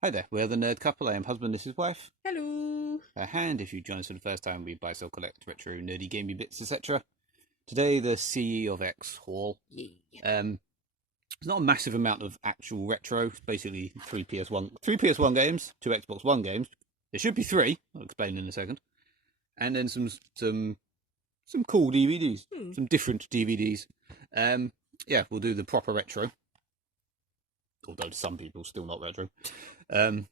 Hi there, we're the Nerd Couple. I am husband, this is wife. Hello. And if you join us for the first time, we buy, sell, collect retro, nerdy, gaming bits, etc. Today, the CE of X haul. Yeah. It's not a massive amount of actual retro. It's basically three PS1 games, two Xbox One games. There should be three. I'll explain in a second. And then some cool DVDs, some different DVDs. Yeah, we'll do the proper retro. Although to some people, still not retro. They've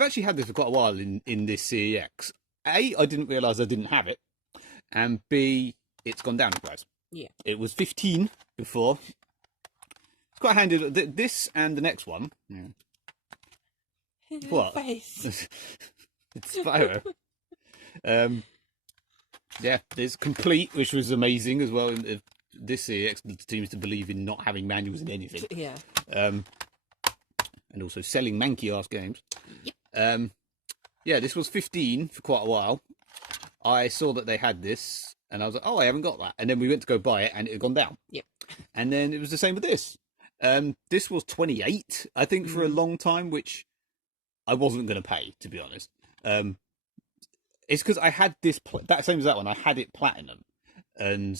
actually had this for quite a while in this CEX. A, I didn't realise I didn't have it, and B, it's gone down in price. Yeah. It was 15 before. It's quite handy. This and the next one. Yeah. What? Face. It's Spyro. Yeah, there's complete, which was amazing as well. This CEX seems to believe in not having manuals in anything. Yeah. And also selling manky-ass games. Yep. Yeah, this was 15 for quite a while. I saw that they had this, and I was like, oh, I haven't got that. And then we went to go buy it, and it had gone down. Yep. And then it was the same with this. This was 28, I think, for a long time, which I wasn't going to pay, to be honest. It's because I had this, that same as that one, I had it platinum. And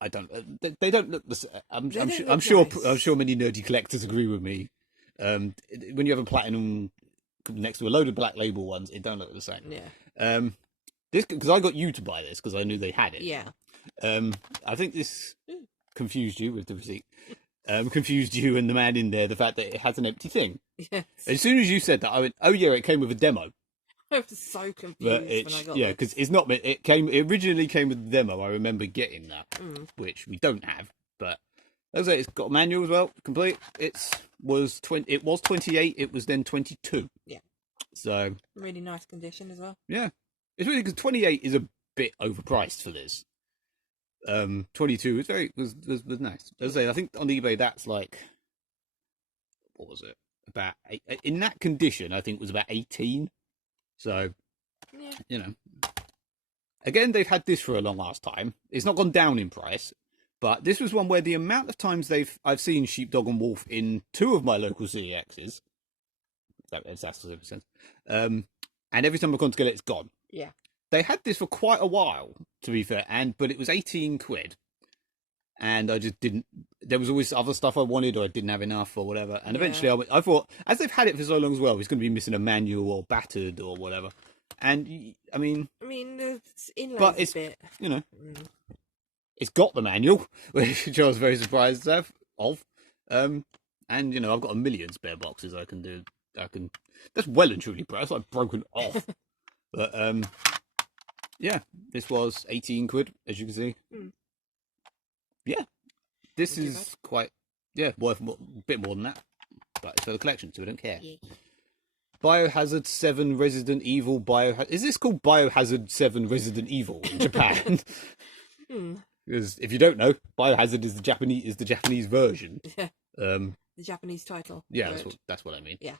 I don't, they don't look the same. I'm sure many nerdy collectors agree with me. When you have a platinum next to a load of black label ones, it don't look the same. Yeah. This, because I got you to buy this because I knew they had it. Yeah. I think this confused you with the receipt. Confused you and the man in there, the fact that it has an empty thing. Yes. As soon as you said that, I went, oh yeah, it came with a demo. I was so confused But when I got yeah, this. because it's not. It originally came with the demo. I remember getting that, which we don't have. But as I say, it's got a manual as well, complete. It was 28. It was then 22. Yeah. So Really nice condition as well. yeah, it's really because 28 is a bit overpriced for this. 22 was nice. As I say, I think on eBay that's like, what was it? About in that condition, I think it was about 18. So, Yeah. you know, again, they've had this for a long ass time. It's not gone down in price, but this was one where the amount of times I've seen Sheepdog and Wolf in two of my local CEXs, that makes sense. And every time I've gone to get it, it's gone. Yeah. They had this for quite a while, to be fair, but it was 18 quid. And I just didn't. There was always other stuff I wanted, or I didn't have enough, or whatever. And eventually, I thought, as they've had it for so long as well, it's going to be missing a manual or battered or whatever. And I mean, it's inlaid but it's a bit. You know, it's got the manual, which I was very surprised to have. And you know, I've got a million spare boxes I can do. That's well and truly pressed. Like broken off. But yeah, this was 18 quid, as you can see. Yeah, this is quite, worth a bit more than that, but it's for the collection, so we don't care. Yeah. Biohazard 7 Resident Evil is this called Biohazard 7 Resident Evil in Japan? Because if you don't know, Biohazard is the Japanese version. Yeah. The Japanese title. Yeah, that's what I mean. Yeah.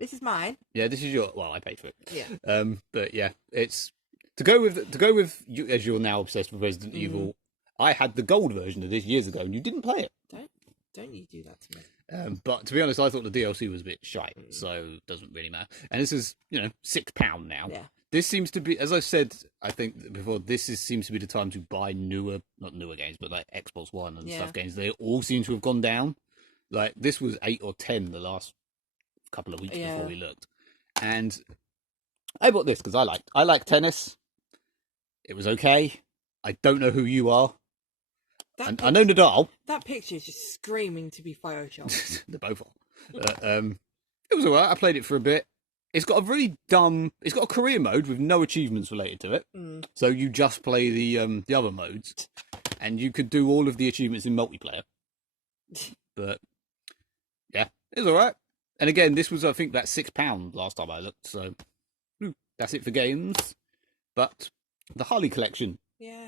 This is mine. Yeah, this is your. Well, I paid for it. Yeah. But yeah, it's to go with you, as you're now obsessed with Resident Evil. I had the gold version of this years ago, and you didn't play it. Don't you do that to me? But to be honest, I thought the DLC was a bit shite, so it doesn't really matter. And this is, £6 now. Yeah. This seems to be, as I said, I think before, seems to be the time to buy not newer games, but like Xbox One and stuff games. They all seem to have gone down. Like this was 8 or 10 the last couple of weeks before we looked, and I bought this because I like tennis. It was okay. I don't know who you are. I know Nadal. That picture is just screaming to be photoshopped. They both are. It was alright. I played it for a bit. It's got a really dumb. It's got a career mode with no achievements related to it. So you just play the other modes, and you could do all of the achievements in multiplayer. But yeah, it was alright. And again, this was I think about £6 last time I looked. So that's it for games. But the Harley collection. Yay.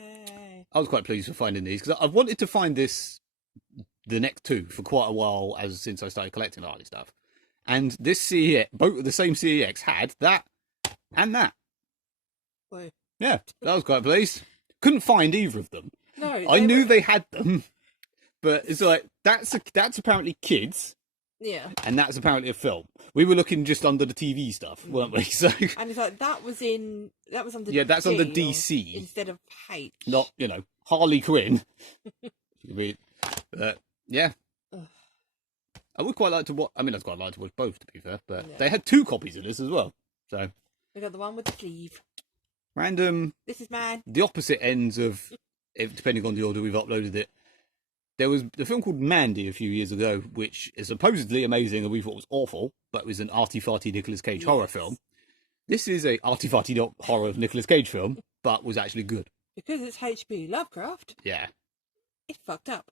I was quite pleased for finding these because I've wanted to find the next two for quite a while since I started collecting Harley stuff. And this CEX, both the same CEX had that and that. Whoa. Yeah, I was quite pleased. Couldn't find either of them. No, I knew they had them, but it's like that's apparently kids, Yeah. And that's apparently a film. We were looking just under the TV stuff, weren't we? So And it's like that was under yeah, that's D under or DC, instead of H. not Harley Quinn. Yeah. Ugh. I would quite like to watch. I mean, I'd quite like to watch both, to be fair. But Yeah. they had 2 copies of this as well. So We got the one with the sleeve. random. This is mad. The opposite ends of, depending on the order we've uploaded it. There was a film called Mandy a few years ago, which is supposedly amazing and we thought was awful, but it was an arty-farty Nicolas Cage horror film. This is a arty-farty horror Nicolas Cage film, but was actually good. Because it's H.P. Lovecraft. Yeah. It's fucked up.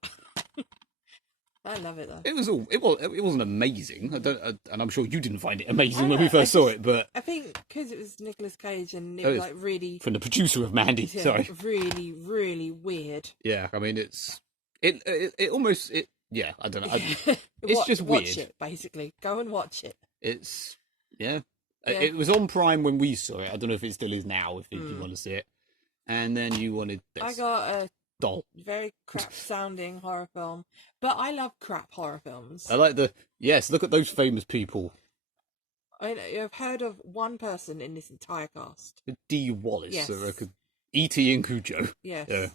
I love it though. It wasn't amazing. And I'm sure you didn't find it amazing I when know, we first saw it, but I think because it was Nicolas Cage and it was like really from the producer of Mandy. yeah, Sorry. really, really weird. Yeah, I mean it almost yeah, I don't know. It's just watch weird. it, basically. Go and watch it. It's yeah. Yeah. It was on Prime when we saw it. I don't know if it still is now. If you want to see it, and then you wanted this. I got a doll. very crap sounding horror film, but I love crap horror films. I like yes. Look at those famous people. I've heard of one person in this entire cast. Dee Wallace. Yes. E.T. and Cujo. Yes. Yeah.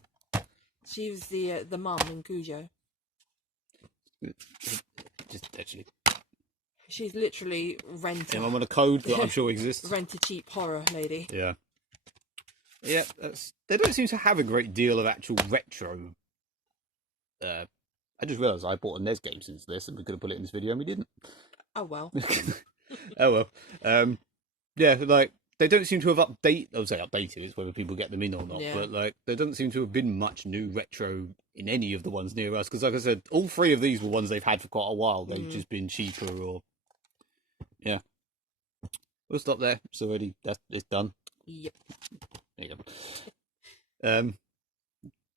She was the mum in Cujo. Just actually. She's literally I'm on a code that I'm sure exists. Rent a cheap horror lady. Yeah. Yeah, they don't seem to have a great deal of actual retro. I just realised I bought a NES game since this, and we could have put it in this video, and we didn't. Oh well. Oh well. Yeah, like they don't seem to have updated. I would say updated. It's whether people get them in or not. Yeah. But like, there doesn't seem to have been much new retro in any of the ones near us. Because, like I said, all 3 of these were ones they've had for quite a while. They've just been cheaper or yeah. We'll stop there. It's already it's done. Yep. There you go.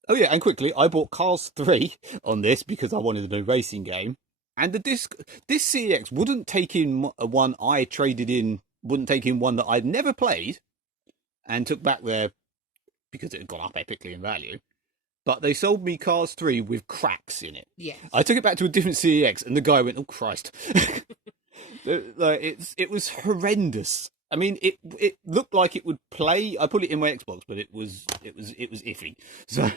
Oh yeah, and quickly, I bought Cars 3 on this because I wanted a new racing game, and this CeX wouldn't take in one I traded in, wouldn't take in one that I'd never played, and took back there because it had gone up epically in value. But they sold me Cars 3 with cracks in it. Yes. I took it back to a different CeX, and the guy went, "Oh Christ!" Like it was horrendous. I mean, it looked like it would play. I put it in my Xbox, but it was iffy. So,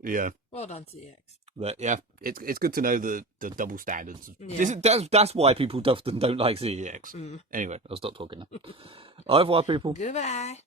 yeah. Well done, CeX. But yeah, it's good to know the double standards. Yeah. That's why people often don't like CeX. Anyway, I'll stop talking now. Au revoir, people. Goodbye.